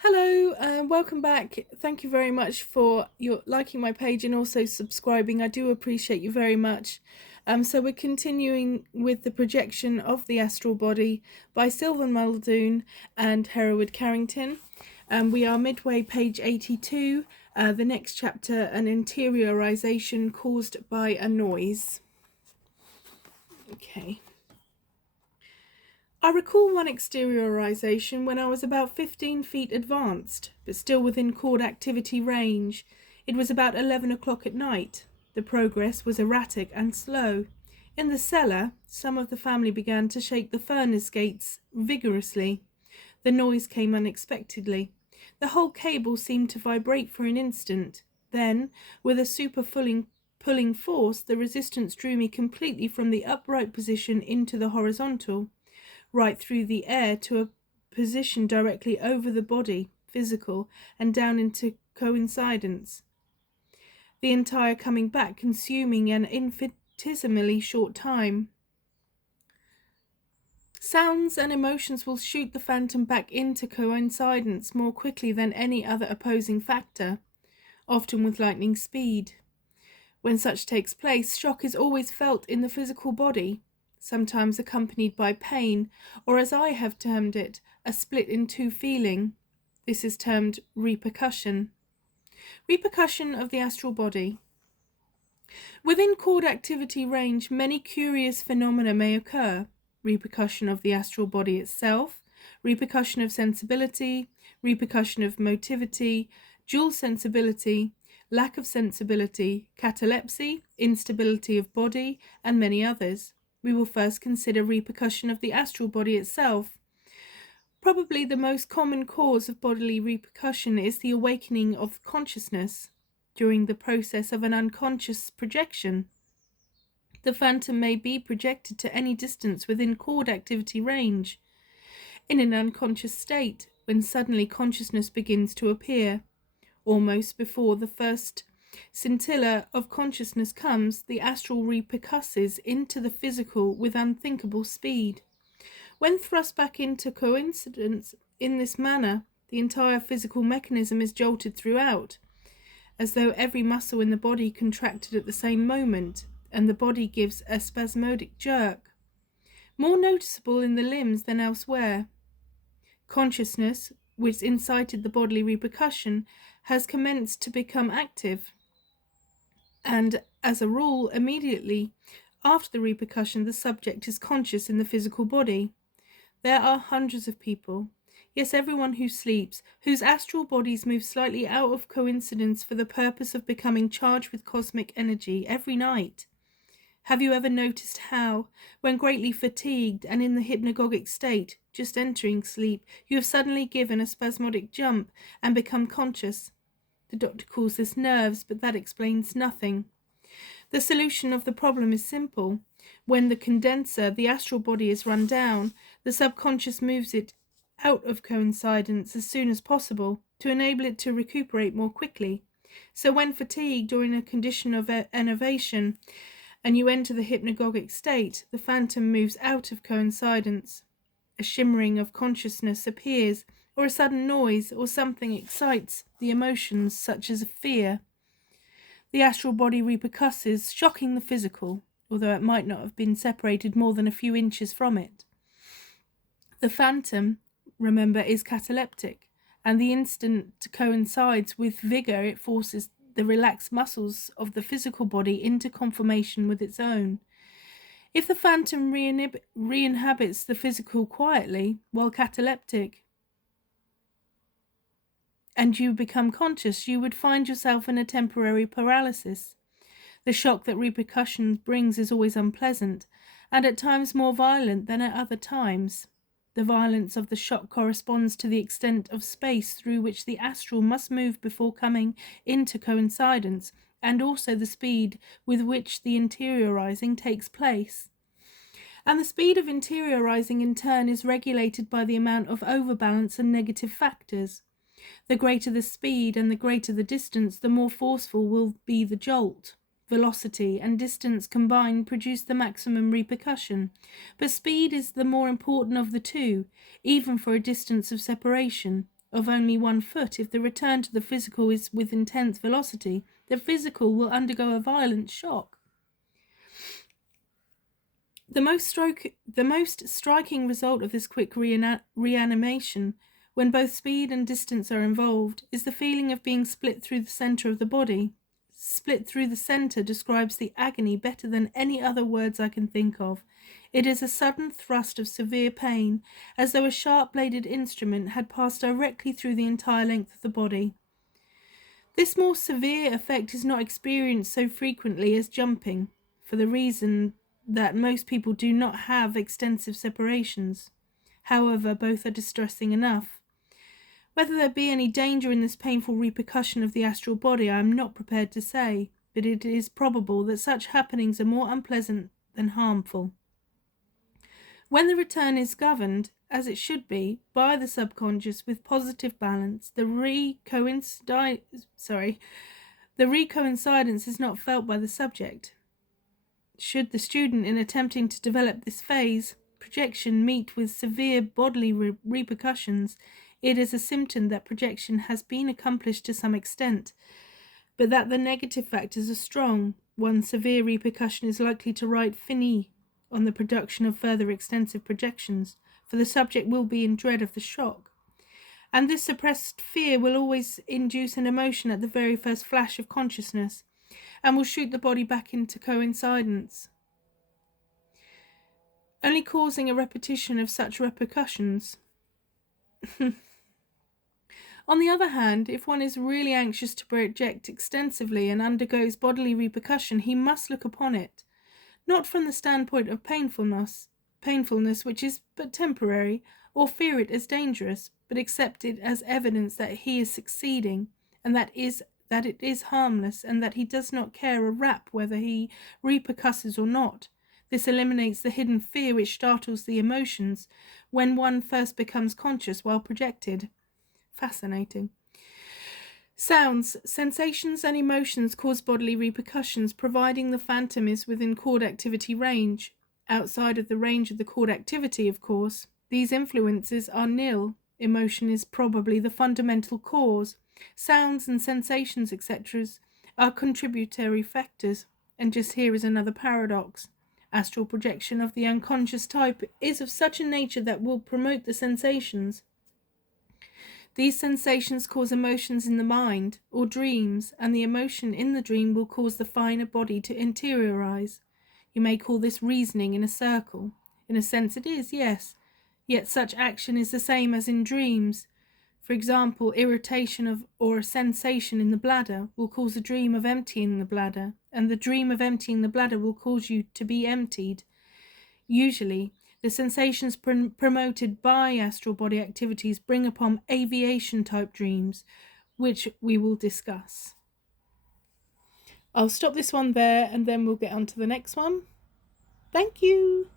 Hello, welcome back. Thank you very much for your liking my page and also subscribing. I do appreciate you very much. So we're continuing with the projection of the astral body by Sylvan, Muldoon and Hereward, Carrington. We are midway, page 82. The next chapter, an interiorization caused by a noise. Okay. I recall one exteriorization when I was about 15 feet advanced, but still within cord activity range. It was about 11 o'clock at night. The progress was erratic and slow. In the cellar, some of the family began to shake the furnace gates vigorously. The noise came unexpectedly. The whole cable seemed to vibrate for an instant. Then, with a pulling force, the resistance drew me completely from the upright position into the horizontal, right through the air to a position directly over the body, physical, and down into coincidence. The entire coming back consuming an infinitesimally short time. Sounds and emotions will shoot the phantom back into coincidence more quickly than any other opposing factor, often with lightning speed. When such takes place, shock is always felt in the physical body, sometimes accompanied by pain, or as I have termed it, a split in two feeling. This is termed repercussion. Repercussion of the astral body. Within cord activity range, many curious phenomena may occur. Repercussion of the astral body itself, repercussion of sensibility, repercussion of motivity, dual sensibility, lack of sensibility, catalepsy, instability of body, and many others. We will first consider repercussion of the astral body itself. Probably the most common cause of bodily repercussion is the awakening of consciousness during the process of an unconscious projection. The phantom may be projected to any distance within cord activity range. In an unconscious state, when suddenly consciousness begins to appear, almost before the first scintilla of consciousness comes, the astral repercusses into the physical with unthinkable speed. When thrust back into coincidence in this manner, the entire physical mechanism is jolted throughout, as though every muscle in the body contracted at the same moment, and the body gives a spasmodic jerk, more noticeable in the limbs than elsewhere. Consciousness, which incited the bodily repercussion, has commenced to become active, and as a rule, immediately after the repercussion, the subject is conscious in the physical body. There are hundreds of people, yes, everyone who sleeps, whose astral bodies move slightly out of coincidence for the purpose of becoming charged with cosmic energy every night. Have you ever noticed how, when greatly fatigued and in the hypnagogic state, just entering sleep, you have suddenly given a spasmodic jump and become conscious? The doctor calls this nerves, but that explains nothing. The solution of the problem is simple. When the condenser, the astral body, is run down, the subconscious moves it out of coincidence as soon as possible to enable it to recuperate more quickly. So when fatigued or in a condition of enervation, and you enter the hypnagogic state, the phantom moves out of coincidence. A shimmering of consciousness appears, or a sudden noise, or something excites the emotions, such as fear. The astral body repercusses, shocking the physical, although it might not have been separated more than a few inches from it. The phantom, remember, is cataleptic, and the instant coincides with vigor it forces the relaxed muscles of the physical body into conformation with its own. If the phantom re-inhabits the physical quietly, while cataleptic, and you become conscious, you would find yourself in a temporary paralysis. The shock that repercussion brings is always unpleasant, and at times more violent than at other times. The violence of the shock corresponds to the extent of space through which the astral must move before coming into coincidence, and also the speed with which the interiorizing takes place. And the speed of interiorizing in turn is regulated by the amount of overbalance and negative factors. The greater the speed and the greater the distance, the more forceful will be the jolt. Velocity and distance combined produce the maximum repercussion, but speed is the more important of the two, even for a distance of separation. of only 1 foot, if the return to the physical is with intense velocity, the physical will undergo a violent shock. The most striking result of this quick reanimation, when both speed and distance are involved, is the feeling of being split through the centre of the body. Split through the centre describes the agony better than any other words I can think of. It is a sudden thrust of severe pain, as though a sharp-bladed instrument had passed directly through the entire length of the body. This more severe effect is not experienced so frequently as jumping, for the reason that most people do not have extensive separations. However, both are distressing enough. Whether there be any danger in this painful repercussion of the astral body, I am not prepared to say, but it is probable that such happenings are more unpleasant than harmful. When the return is governed, as it should be, by the subconscious with positive balance, the recoincidence is not felt by the subject. Should the student, in attempting to develop this phase, projection meet with severe bodily repercussions, it is a symptom that projection has been accomplished to some extent, but that the negative factors are strong. One severe repercussion is likely to write finis on the production of further extensive projections, for the subject will be in dread of the shock. And this suppressed fear will always induce an emotion at the very first flash of consciousness, and will shoot the body back into coincidence, only causing a repetition of such repercussions. On the other hand, if one is really anxious to project extensively and undergoes bodily repercussion, he must look upon it, not from the standpoint of painfulness which is but temporary, or fear it as dangerous, but accept it as evidence that he is succeeding, and that it is harmless, and that he does not care a rap whether he repercusses or not. This eliminates the hidden fear which startles the emotions when one first becomes conscious while projected. Fascinating. Sounds, sensations and emotions cause bodily repercussions, providing the phantom is within chord activity range. Outside of the range of the chord activity, of course, these influences are nil. Emotion is probably the fundamental cause. Sounds and sensations, etc., are contributory factors. And just here is another paradox. Astral projection of the unconscious type is of such a nature that will promote the sensations. These sensations cause emotions in the mind, or dreams, and the emotion in the dream will cause the finer body to interiorize. You may call this reasoning in a circle. In a sense it is, yes. Yet such action is the same as in dreams. For example, irritation or a sensation in the bladder will cause a dream of emptying the bladder, and the dream of emptying the bladder will cause you to be emptied. Usually, the sensations promoted by astral body activities bring upon aviation-type dreams, which we will discuss. I'll stop this one there, and then we'll get on to the next one. Thank you!